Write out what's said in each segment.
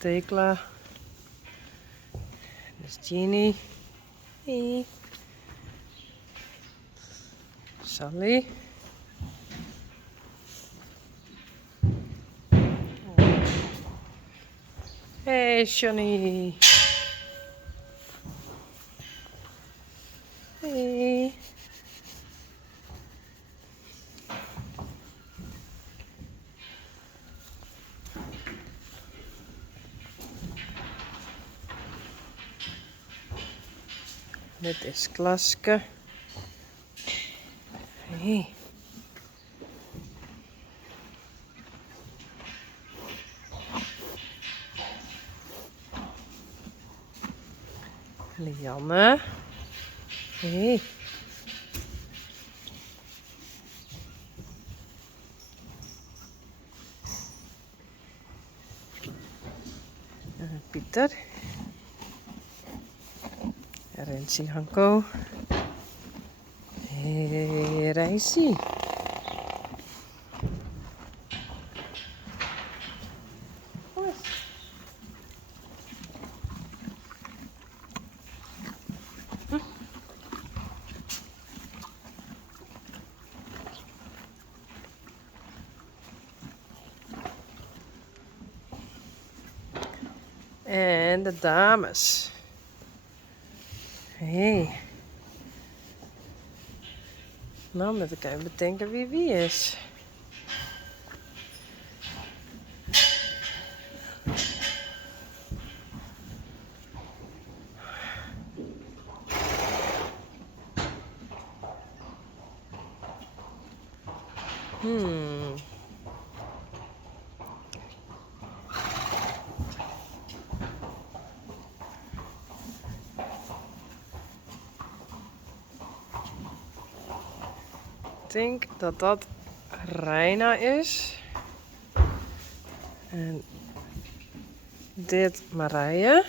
Tekla. Dat is Ginny. Hey. Sally. Hey, Johnny. Hey. Dit is Klaske. Hey. Lianne. Hey. Pieter. Rensie Hanko. Hey, Rijsie. En de dames. Hey. Nou, moet ik even bedenken wie is. Ik denk dat dat Reina is. En dit Marije.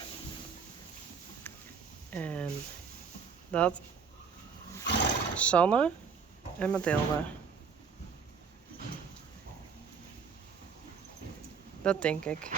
En dat Sanne en Mathilde. Dat denk ik.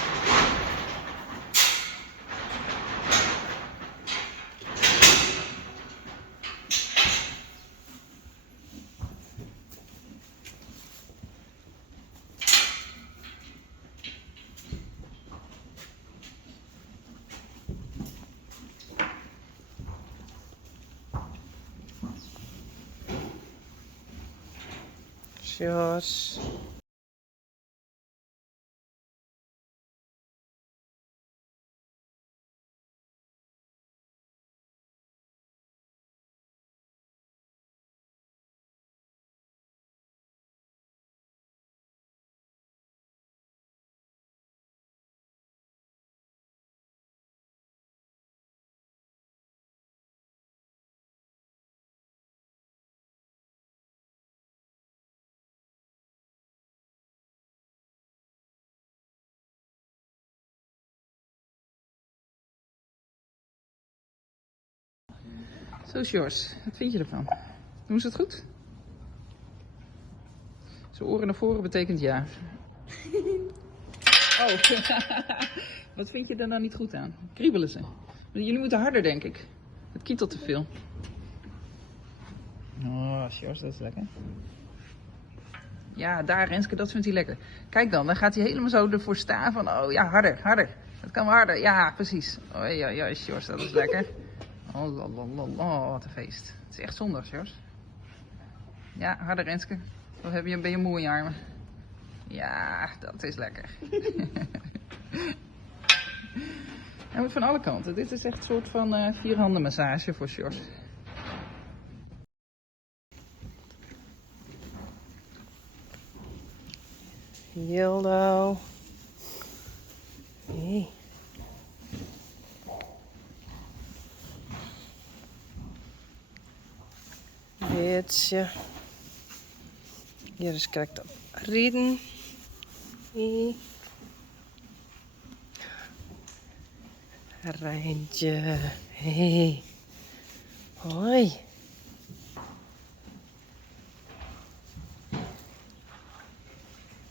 Jos. Zo is Jos. Wat vind je ervan? Doen ze het goed? Zijn oren naar voren betekent ja. Oh, wat vind je er dan niet goed aan? Kriebelen ze? Jullie moeten harder, denk ik. Het kietelt te veel. Oh, Jos, dat is lekker. Ja, daar, Renske, dat vindt hij lekker. Kijk dan gaat hij helemaal zo ervoor staan van, oh ja, harder, harder. Het kan harder, ja, precies. Oh ja, ja, Jos, dat is lekker. Oh, wat een feest. Het is echt zondag, Jos. Ja, harder, Renske. Of ben je moe in je armen? Ja, dat is lekker. Hij moet van alle kanten. Dit is echt een soort van 4-handen massage voor Jos. Hildo. Hey. Bitsje. Hier is kijk op Rieden. Hey. Rijntje. Hey. Hoi.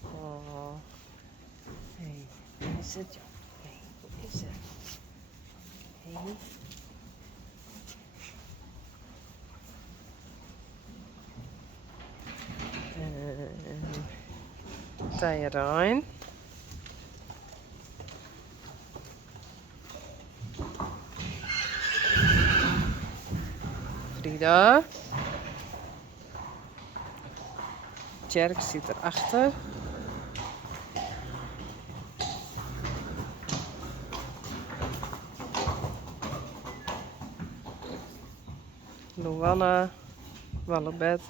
Oh. Hey. Waar is het, joh? Hey. Tijrijn. Frida. Tjerk zit erachter. Luanna. Wallebed.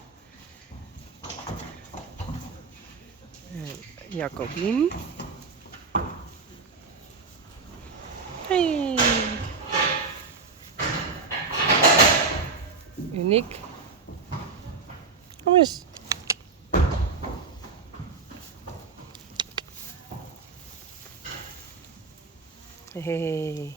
Jacobien. Hey. Uniek. Kom eens. Hey.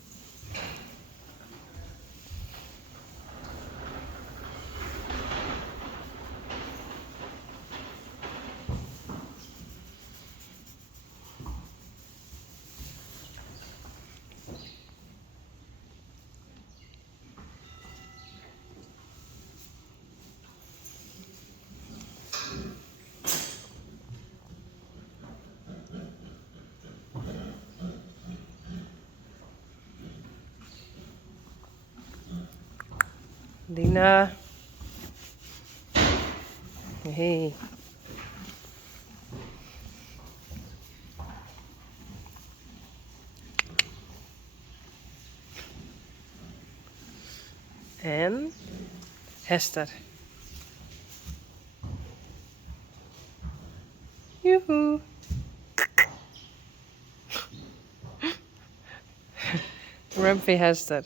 Lina. Hey. En Hester. Joehoe. Rumpy Hester.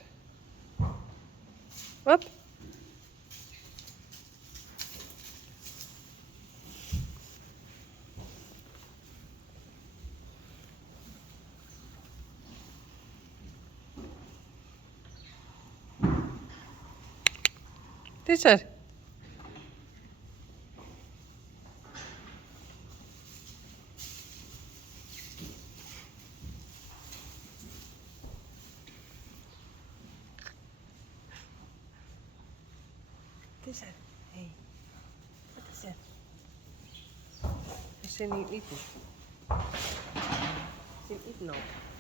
Wat? Dit is er. Wat is er? Hey. Wat is er? We zijn niet eten. We zijn eten op.